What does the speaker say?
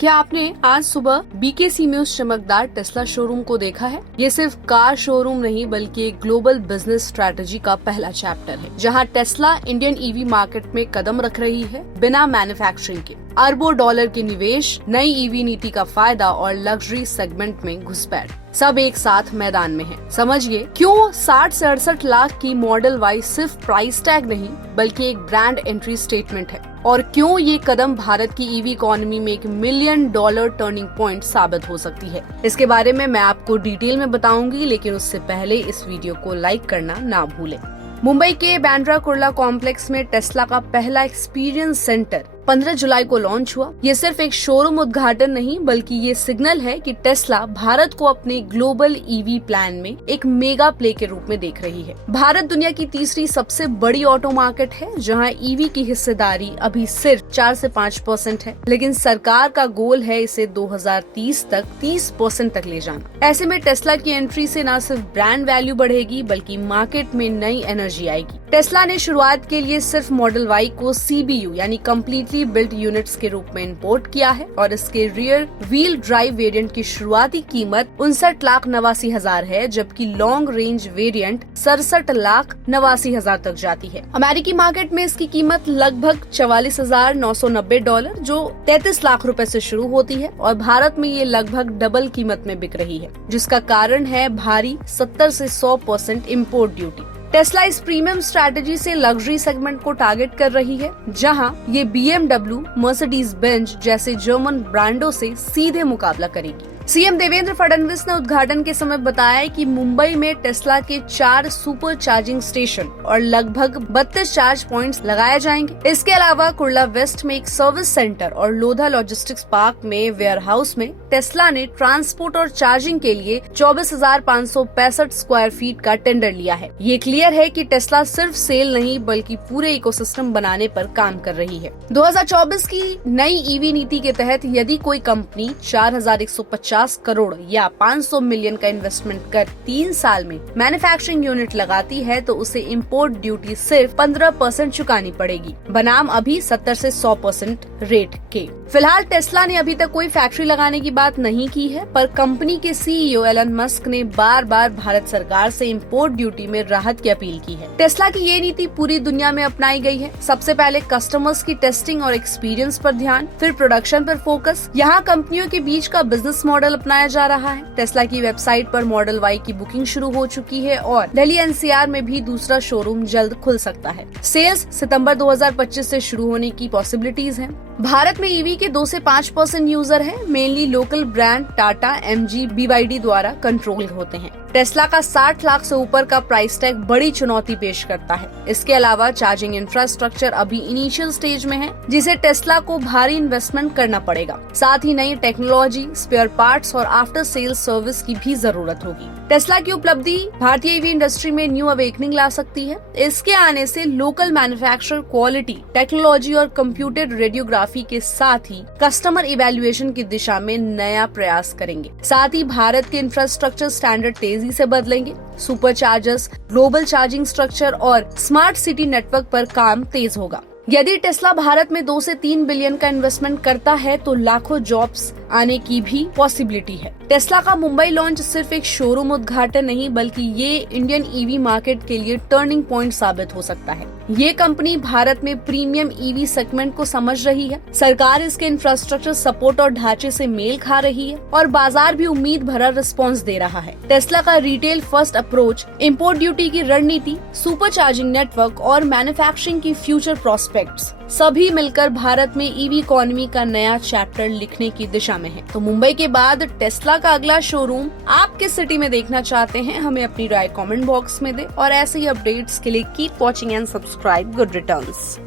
क्या आपने आज सुबह बीकेसी में उस चमकदार टेस्ला शोरूम को देखा है? ये सिर्फ कार शोरूम नहीं बल्कि एक ग्लोबल बिजनेस स्ट्रैटेजी का पहला चैप्टर है, जहां टेस्ला इंडियन ईवी मार्केट में कदम रख रही है बिना मैन्युफैक्चरिंग के। अरबों डॉलर के निवेश, नई ईवी नीति का फायदा और लग्जरी सेगमेंट में घुसपैठ सब एक साथ मैदान में है। समझिए क्यों 60 से 68 लाख की मॉडल वाई सिर्फ प्राइस टैग नहीं बल्कि एक ब्रांड एंट्री स्टेटमेंट है, और क्यों ये कदम भारत की ईवी इकोनॉमी में एक $1 मिलियन टर्निंग पॉइंट साबित हो सकती है। इसके बारे में मैं आपको डिटेल में बताऊंगी, लेकिन उससे पहले इस वीडियो को लाइक करना ना भूलें। मुंबई के बांद्रा कुर्ला कॉम्प्लेक्स में टेस्ला का पहला एक्सपीरियंस सेंटर 15 जुलाई को लॉन्च हुआ। ये सिर्फ एक शोरूम उद्घाटन नहीं बल्कि ये सिग्नल है कि टेस्ला भारत को अपने ग्लोबल ईवी प्लान में एक मेगा प्ले के रूप में देख रही है। भारत दुनिया की तीसरी सबसे बड़ी ऑटो मार्केट है, जहां ईवी की हिस्सेदारी अभी सिर्फ 4 से 5% है, लेकिन सरकार का गोल है इसे 2030 तक 30% तक ले जाना। ऐसे में टेस्ला की एंट्री से न सिर्फ ब्रांड वैल्यू बढ़ेगी बल्कि मार्केट में नई एनर्जी आएगी। टेस्ला ने शुरुआत के लिए सिर्फ मॉडल वाई को CBU यानी कम्प्लीटली बिल्ट यूनिट्स के रूप में इंपोर्ट किया है, और इसके रियर व्हील ड्राइव वेरिएंट की शुरुआती कीमत 59,89,000 है, जबकि लॉन्ग रेंज वेरिएंट 67,89,000 तक जाती है। अमेरिकी मार्केट में इसकी कीमत लगभग $44,990 जो 33 लाख रुपए से शुरू होती है, और भारत में ये लगभग डबल कीमत में बिक रही है, जिसका कारण है भारी 70 से 100% इम्पोर्ट ड्यूटी। टेस्ला इस प्रीमियम स्ट्रैटेजी से लग्जरी सेगमेंट को टारगेट कर रही है, जहां ये BMW, मर्सिडीज बेंज जैसे जर्मन ब्रांडों से सीधे मुकाबला करेगी। सीएम देवेंद्र फडणवीस ने उद्घाटन के समय बताया कि मुंबई में टेस्ला के 4 सुपर चार्जिंग स्टेशन और लगभग 32 चार्ज पॉइंट्स लगाए जाएंगे। इसके अलावा कुर्ला वेस्ट में एक सर्विस सेंटर और लोधा लॉजिस्टिक्स पार्क में वेयर हाउस में टेस्ला ने ट्रांसपोर्ट और चार्जिंग के लिए 24,565 स्क्वायर फीट का टेंडर लिया है। ये क्लियर है कि टेस्ला सिर्फ सेल नहीं बल्कि पूरे इकोसिस्टम बनाने पर काम कर रही है। 2024 की नई ईवी नीति के तहत यदि कोई कंपनी 4,150 करोड़ या 500 मिलियन का इन्वेस्टमेंट कर 3 साल में मैन्युफैक्चरिंग यूनिट लगाती है तो उसे इंपोर्ट ड्यूटी सिर्फ 15% चुकानी पड़ेगी, बनाम अभी 70 से 100% रेट के। फिलहाल टेस्ला ने अभी तक कोई फैक्ट्री लगाने की बात नहीं की है, पर कंपनी के CEO एलन मस्क ने बार बार भारत सरकार से इंपोर्ट ड्यूटी में राहत की अपील की है। टेस्ला की ये नीति पूरी दुनिया में अपनाई गई है। सबसे पहले कस्टमर्स की टेस्टिंग और एक्सपीरियंस पर ध्यान, फिर प्रोडक्शन पर फोकस। यहाँ कंपनियों के बीच का बिजनेस मॉडल अपनाया जा रहा है। टेस्ला की वेबसाइट पर मॉडल वाई की बुकिंग शुरू हो चुकी है और दिल्ली NCR में भी दूसरा शोरूम जल्द खुल सकता है। सेल्स सितंबर 2025 से शुरू होने की पॉसिबिलिटीज हैं। भारत में ईवी के 2 से 5% यूजर हैं, mainly local brand Tata, MG, BYD द्वारा कंट्रोल होते हैं। टेस्ला का 60 लाख से ऊपर का प्राइस टैग बड़ी चुनौती पेश करता है। इसके अलावा चार्जिंग इंफ्रास्ट्रक्चर अभी इनिशियल स्टेज में है, जिसे टेस्ला को भारी इन्वेस्टमेंट करना पड़ेगा। साथ ही नई टेक्नोलॉजी, स्पेयर पार्ट्स और आफ्टर सेल्स सर्विस की भी जरूरत होगी। टेस्ला की उपलब्धि भारतीय ईवी इंडस्ट्री में न्यू अवेकनिंग ला सकती है। इसके आने से लोकल मैन्युफैक्चर, क्वालिटी, टेक्नोलॉजी और कंप्यूटेड रेडियोग्राफी के साथ ही कस्टमर इवैल्यूएशन की दिशा में नया प्रयास करेंगे। साथ ही भारत के इंफ्रास्ट्रक्चर स्टैंडर्ड तेजी से बदलेंगे। Super chargers, global charging structure और स्मार्ट सिटी नेटवर्क पर काम तेज होगा। यदि टेस्ला भारत में 2 से 3 बिलियन का इन्वेस्टमेंट करता है तो लाखों जॉब्स आने की भी पॉसिबिलिटी है। टेस्ला का मुंबई लॉन्च सिर्फ एक शोरूम उद्घाटन नहीं बल्कि ये इंडियन ईवी मार्केट के लिए टर्निंग पॉइंट साबित हो सकता है। ये कंपनी भारत में प्रीमियम ईवी सेगमेंट को समझ रही है, सरकार इसके इंफ्रास्ट्रक्चर सपोर्ट और ढांचे से मेल खा रही है, और बाजार भी उम्मीद भरा रिस्पॉन्स दे रहा है। टेस्ला का retail first approach, import duty की रणनीति, सुपर चार्जिंग नेटवर्क और मैन्युफैक्चरिंग की फ्यूचर प्रोस्पेक्ट्स सभी मिलकर भारत में ईवी इकोनॉमी का नया चैप्टर लिखने की दिशा में है। तो मुंबई के बाद टेस्ला का अगला शोरूम आप किस सिटी में देखना चाहते हैं, हमें अपनी राय कमेंट बॉक्स में दें, और ऐसे ही अपडेट्स के लिए keep watching and subscribe good returns.